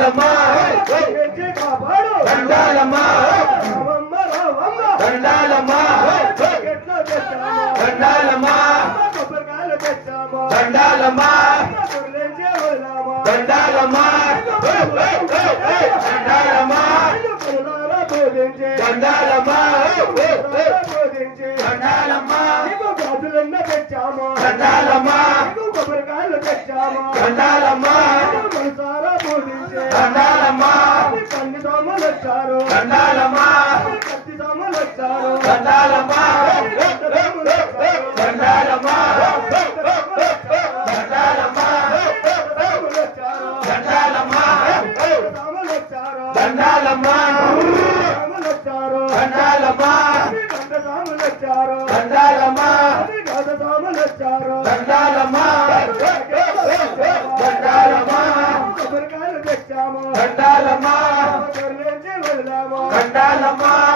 దండాలమ్మా దండాలమ్మా దండాలమ్మా దండాలమ్మా దండాలమ్మా దండాలమ్మా దండాలమ్మా దండాలమ్మా దండాలమ్మా దండాలమ్మా దండాలమ్మా సాములు వచ్చారు దండాలమ్మా నీ కత్తి సాములు వచ్చారు దండాలమ్మా నీ గంట సాములు వచ్చారు. దండాలమ్మా సాములు దండాలమ్మా వచ్చారు. దండాలమ్మా సాములు